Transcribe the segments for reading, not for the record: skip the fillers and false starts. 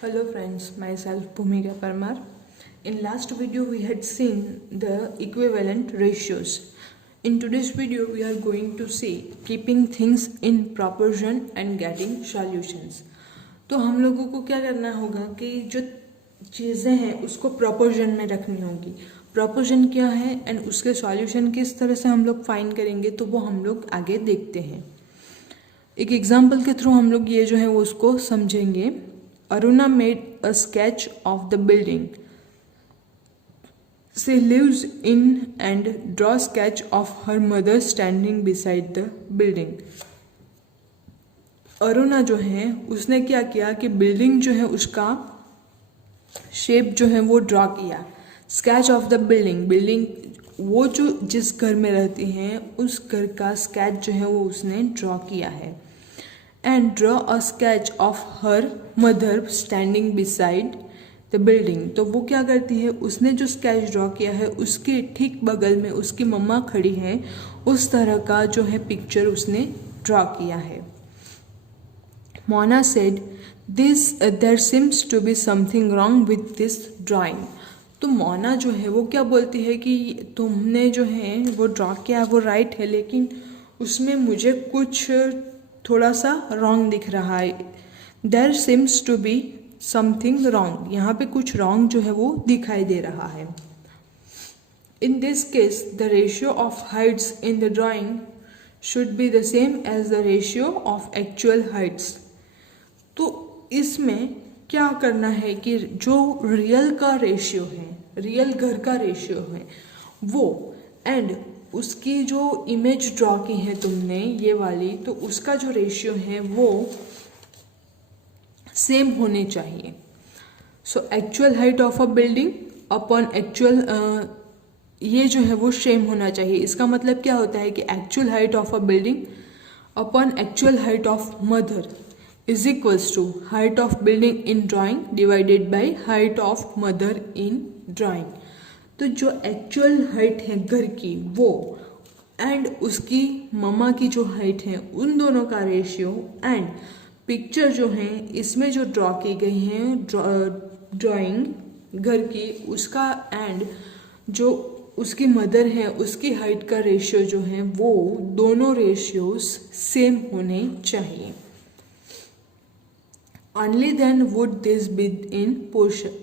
Hello friends, myself Bhumika Parmar. In last video we had seen the equivalent ratios. In today's video we are going to see keeping things in proportion and getting solutions. तो हम लोगों को क्या करना होगा कि जो चीज़ें हैं उसको प्रोपोर्शन में रखनी होगी. प्रोपोर्शन क्या है एंड उसके सॉल्यूशन किस तरह से हम लोग फाइंड करेंगे तो वो हम लोग आगे देखते हैं. एक एग्जाम्पल के थ्रू हम लोग ये जो है वो उसको समझेंगे. Aruna made a sketch of the building she lives in and draw sketch of her mother standing beside the building. Aruna जो है उसने क्या किया कि बिल्डिंग जो है उसका शेप जो है वो ड्रॉ किया. स्केच ऑफ द बिल्डिंग वो जो जिस घर में रहती हैं उस घर का स्केच जो है वो उसने ड्रॉ किया है. And draw a sketch of her mother standing beside the building. तो वो क्या करती है, उसने जो स्केच ड्रॉ किया है उसके ठीक बगल में उसकी मम्मा खड़ी है, उस तरह का जो है पिक्चर उसने ड्रॉ किया है. Mona said, there seems to be something wrong with this drawing. तो मोना जो है वो क्या बोलती है कि तुमने जो है वो ड्रॉ किया वो राइट है, लेकिन उसमें मुझे कुछ थोड़ा सा रॉन्ग दिख रहा है. There seems to be something wrong, यहाँ पे कुछ रॉन्ग जो है वो दिखाई दे रहा है. In this case the ratio of heights in the drawing should be the same as the ratio of actual heights. तो इसमें क्या करना है कि जो रियल का रेशियो है, रियल घर का रेशियो है वो, एंड उसकी जो इमेज ड्रॉ की है तुमने ये वाली, तो उसका जो रेशियो है वो सेम होने चाहिए. So actual height of a building upon actual ये जो है वो सेम होना चाहिए. इसका मतलब क्या होता है कि actual height of a building upon actual height of mother is equals to height of building in drawing divided by height of mother in drawing. तो जो एक्चुअल हाइट है घर की वो एंड उसकी मम्मा की जो हाइट है उन दोनों का रेशियो एंड पिक्चर जो है इसमें जो ड्रॉ की गई है ड्राइंग घर की उसका एंड जो उसकी मदर है उसकी हाइट का रेशियो जो है वो दोनों रेशियोज सेम होने चाहिए. Only then would this be in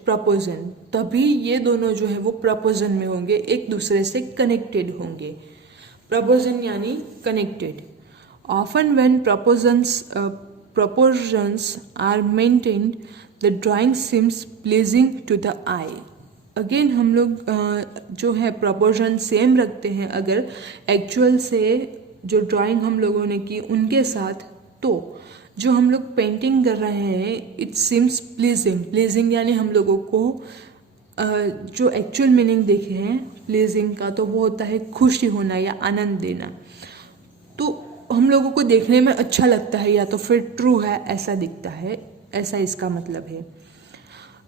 proportion. तभी ये दोनों जो है वो proportion में होंगे, एक दूसरे से connected होंगे. Proportion यानी connected. Often when proportions are maintained, the drawing seems pleasing to the eye. Again हम लोग जो है proportion same रखते हैं अगर actual से जो drawing हम लोगों ने की उनके साथ, तो जो हम लोग पेंटिंग कर रहे हैं इट सिम्स प्लीजिंग यानी हम लोगों को जो एक्चुअल मीनिंग देखे हैं प्लीजिंग का तो वो होता है खुशी होना या आनंद देना. तो हम लोगों को देखने में अच्छा लगता है या तो फिर ट्रू है ऐसा दिखता है, ऐसा इसका मतलब है.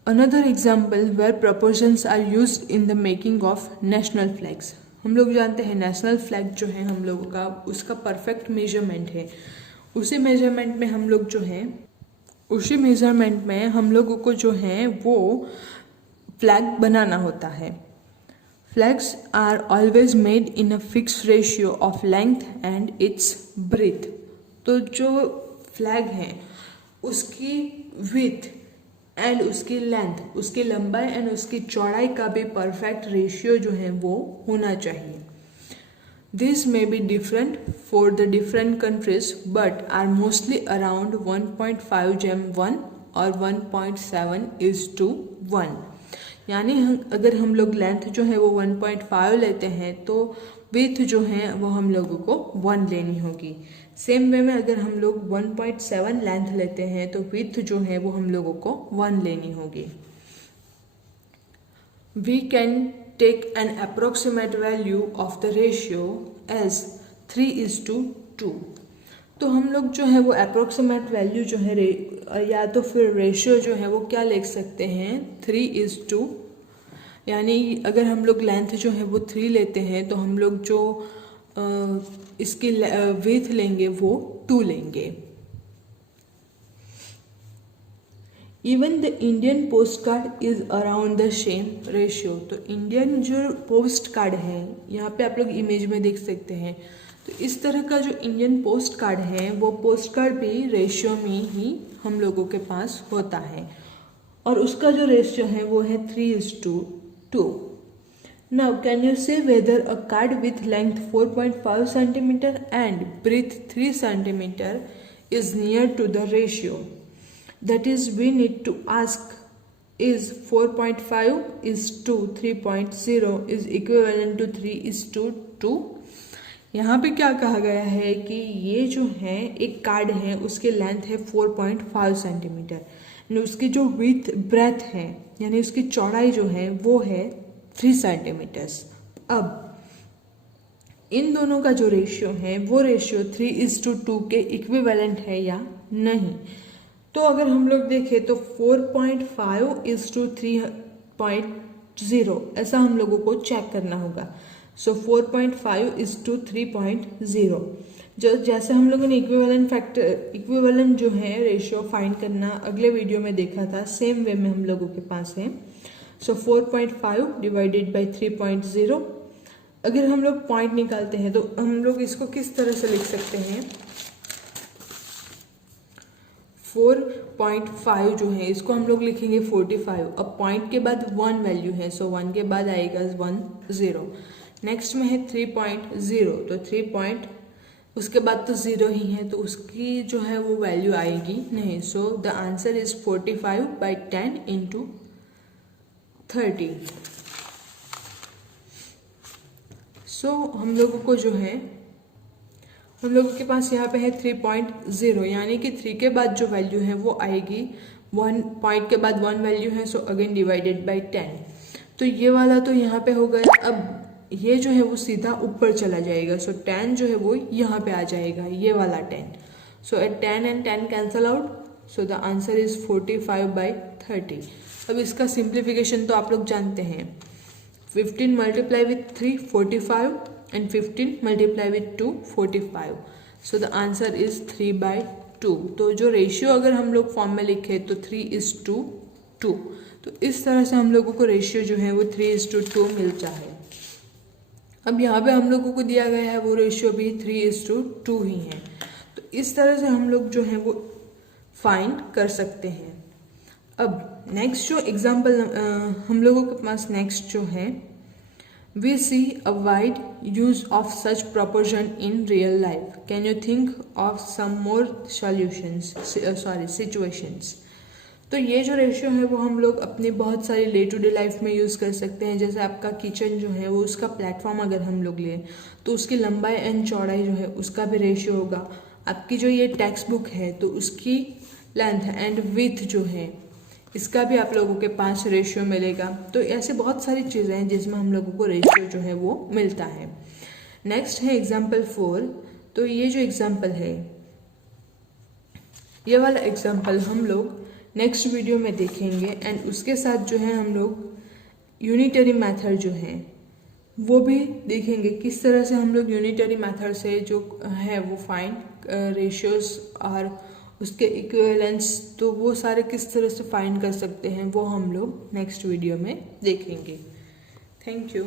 Another example where proportions are used in the making of national flags. हम लोग जानते हैं नेशनल फ्लैग जो है हम लोगों का उसका परफेक्ट मेजरमेंट है. उसी मेजरमेंट में हम लोग जो है हम लोगों को जो है वो फ्लैग बनाना होता है. Flags are always made in a fix ratio of length and its breadth. तो जो फ्लैग है उसकी विड्थ एंड उसकी लेंथ, उसकी लंबाई एंड उसकी चौड़ाई का भी परफेक्ट रेशियो जो है वो होना चाहिए. These may be different for the different countries but are mostly around 1.5:1 और 1.7:1. यानी अगर हम लोग लेंथ जो है वो 1.5 लेते हैं तो विड्थ जो है वो हम लोगों को 1 लेनी होगी. सेम वे में अगर हम लोग 1.7 लेंथ लेते हैं तो विड्थ जो है वो हम लोगों को 1 लेनी होगी. We can take an approximate value of the ratio as 3:2. तो हम लोग जो है वो approximate value जो है या तो फिर रेशियो जो है वो क्या लिख सकते हैं 3:2. यानी अगर हम लोग लेंथ जो है वो 3 लेते हैं तो हम लोग जो इसकी विड्थ लेंगे वो 2 लेंगे. Even the Indian post card is around the same ratio. तो इंडियन जो पोस्ट कार्ड है, यहाँ पे आप लोग इमेज में देख सकते हैं, तो इस तरह का जो इंडियन पोस्ट कार्ड है वो पोस्ट कार्ड भी रेशियो में ही हम लोगों के पास होता है, और उसका जो रेशियो है वो है 3:2। Now can you say whether a card with length 4.5 cm and breadth 3 cm is near to the ratio? That is, we need to ask, is 4.5 is to 3.0 is equivalent to 3:2? यहाँ पे क्या कहा गया है कि ये जो है एक कार्ड है, उसकी लेंथ है 4.5 सेंटीमीटर, उसकी जो विड्थ ब्रेथ है यानी उसकी चौड़ाई जो है वो है 3 सेंटीमीटर्स। अब इन दोनों का जो रेशियो है वो रेशियो 3:2 के इक्विवेलेंट है या नहीं। तो अगर हम लोग देखें तो 4.5:3.0 ऐसा हम लोगों को चेक करना होगा। सो 4.5:3.0 जो जैसे हम लोगों ने इक्विवेलेंट जो है रेशियो फाइंड करना अगले वीडियो में देखा था, सेम वे में हम लोगों के पास है। सो 4.5 डिवाइडेड बाई 3.0। अगर हम लोग पॉइंट निकालते हैं तो हम लोग इसको किस तरह से लिख सकते हैं, 4.5 जो है इसको हम लोग लिखेंगे 45। अब पॉइंट के बाद 1 वैल्यू है, सो 1 के बाद आएगा 10। नेक्स्ट में है 3.0, तो 3 उसके बाद तो 0 ही है, तो उसकी जो है वो वैल्यू आएगी नहीं। So the answer is 45/10 × 30। सो हम लोगों को जो है, हम लोगों के पास यहाँ पे है 3.0, यानी कि 3 के बाद जो वैल्यू है वो आएगी 1 पॉइंट के बाद 1 वैल्यू है, सो अगेन डिवाइडेड बाई 10। तो ये वाला तो यहाँ पे हो गया। अब ये जो है वो सीधा ऊपर चला जाएगा, सो 10 जो है वो यहाँ पे आ जाएगा, ये वाला 10। सो 10 and 10 cancel out, so the answer is 45/30। अब इसका सिंप्लीफिकेशन तो आप लोग जानते हैं, 15 multiply with 3 45 and 15 multiply with 2 45। So the answer is 3/2। तो जो रेशियो अगर हम लोग फॉर्म में लिखे तो 3:2। तो इस तरह से हम लोगों को रेशियो जो है वो 3:2 मिलता है। अब यहाँ पे हम लोगों को दिया गया है वो रेशियो भी 3:2 ही है। तो इस तरह से हम लोग जो है वो फाइंड कर सकते हैं। अब नेक्स्ट जो एग्जांपल हम लोगों के पास नेक्स्ट जो है, we see a wide use of such proportion in real life. Can you think of some more situations. तो ये जो रेशियो है वो हम लोग अपनी बहुत सारी डे टू डे लाइफ में यूज़ कर सकते हैं। जैसे आपका किचन जो है वो उसका प्लेटफॉर्म अगर हम लोग लें तो उसकी लंबाई एंड चौड़ाई जो है उसका भी रेशियो होगा। आपकी जो ये टेक्स्ट बुक है तो उसकी लेंथ एंड विड्थ जो है इसका भी आप लोगों के पास रेशियो मिलेगा। तो ऐसे बहुत सारी चीज़ें हैं जिसमें हम लोगों को रेशियो जो है वो मिलता है। नेक्स्ट है एग्जाम्पल 4। तो ये जो एग्जाम्पल है, ये वाला एग्जाम्पल हम लोग नेक्स्ट वीडियो में देखेंगे, एंड उसके साथ जो है हम लोग यूनिटरी मेथड जो है वो भी देखेंगे, किस तरह से हम लोग यूनिटरी मेथड से जो है वो फाइंड रेशियोज और उसके इक्विवेलेंस, तो वो सारे किस तरह से फाइंड कर सकते हैं वो हम लोग नेक्स्ट वीडियो में देखेंगे। Thank you.